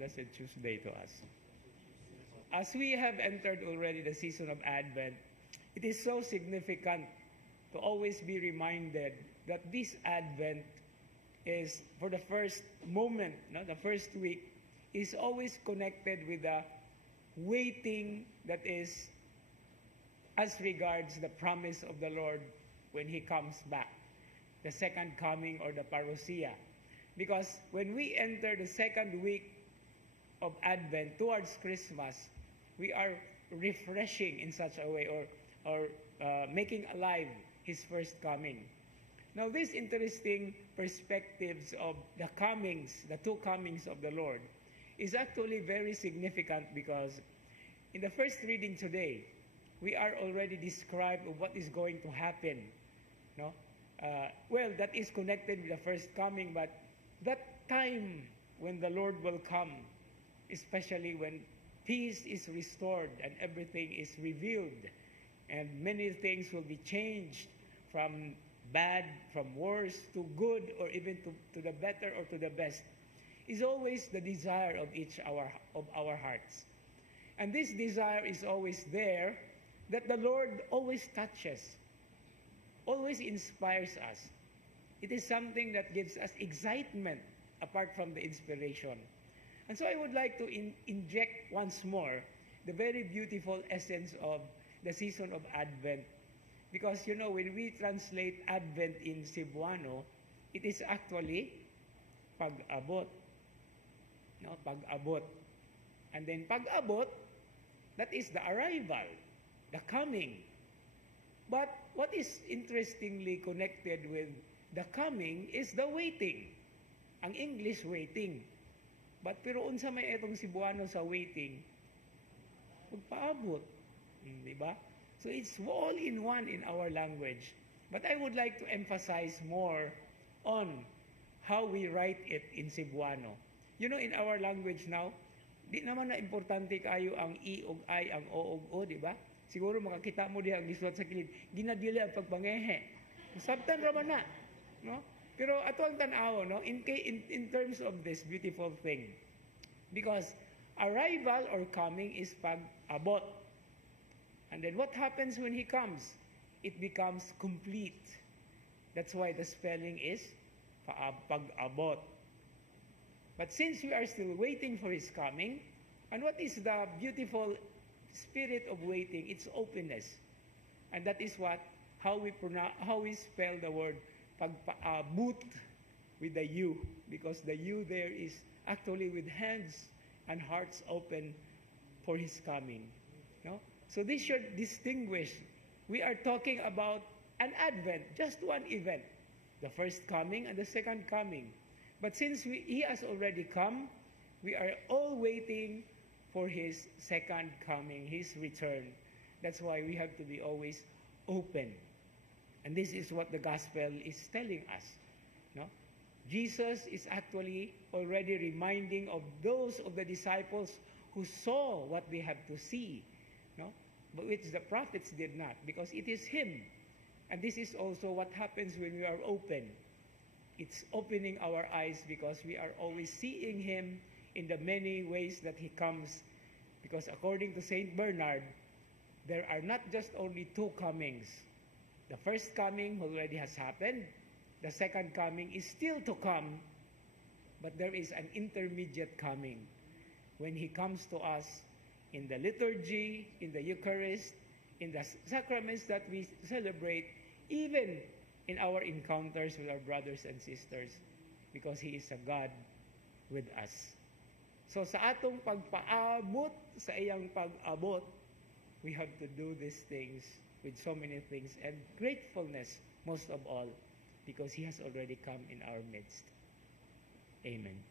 Blessed Tuesday to us. As we have entered already the season of Advent, it is so significant to always be reminded that this Advent is, for the first moment, the first week, is always connected with the waiting that is as regards the promise of the Lord when He comes back, the second coming or the parousia. Because when we enter the second week of Advent towards Christmas, we are refreshing in such a way or making alive His first coming. Now, these interesting perspectives of the comings, the two comings of the Lord, is actually very significant because in the first reading today, we are already described of what is going to happen. No? Well, that is connected with the first coming, but that time when the Lord will come, especially when peace is restored and everything is revealed, and many things will be changed from bad, from worse to good, or even to the better or to the best, is always the desire of of our hearts. And this desire is always there, that the Lord always touches, always inspires us. It is something that gives us excitement apart from the inspiration. And so I would like to inject once more the very beautiful essence of the season of Advent. Because, when we translate Advent in Cebuano, it is actually pag-abot. No, pag-abot. And then pag-abot, that is the arrival, the coming. But what is interestingly connected with the coming is the waiting. Ang English, waiting. But pero unsa may etong Cebuano sa waiting, magpaabot. Diba? So it's all in one in our language. But I would like to emphasize more on how we write it in Cebuano. In our language now, di naman na importante kayo ang I ug I, ang O ug O, di ba? Siguro makakita mo diha ang gisulat sa kilid, ginadili ang pagpangehe. Sabtan raman na, no? Pero ato ang tan-aw, no? In terms of this beautiful thing. Because arrival or coming is pag-abot. And then what happens when He comes? It becomes complete. That's why the spelling is pag-abot. But since we are still waiting for His coming, and what is the beautiful spirit of waiting? It's openness. And that is how we spell the word pagpaabot with the U, because the U there is actually with hands and hearts open for His coming. No? So this should distinguish. We are talking about an Advent, just one event, the first coming and the second coming. But since He has already come, we are all waiting for His second coming, His return. That's why we have to be always open. And this is what the gospel is telling us. No? Jesus is actually already reminding of those of the disciples who saw what they have to see. No? But which the prophets did not, because it is Him. And this is also what happens when we are open. It's opening our eyes because we are always seeing Him in the many ways that He comes. Because according to Saint Bernard, there are not just only two comings. The first coming already has happened. The second coming is still to come. But there is an intermediate coming when He comes to us in the liturgy, in the Eucharist, in the sacraments that we celebrate, even in our encounters with our brothers and sisters, because He is a God with us. So sa atong pagpaabot, sa iyang pag-abot, we have to do these things with so many things, and gratefulness most of all, because He has already come in our midst. Amen.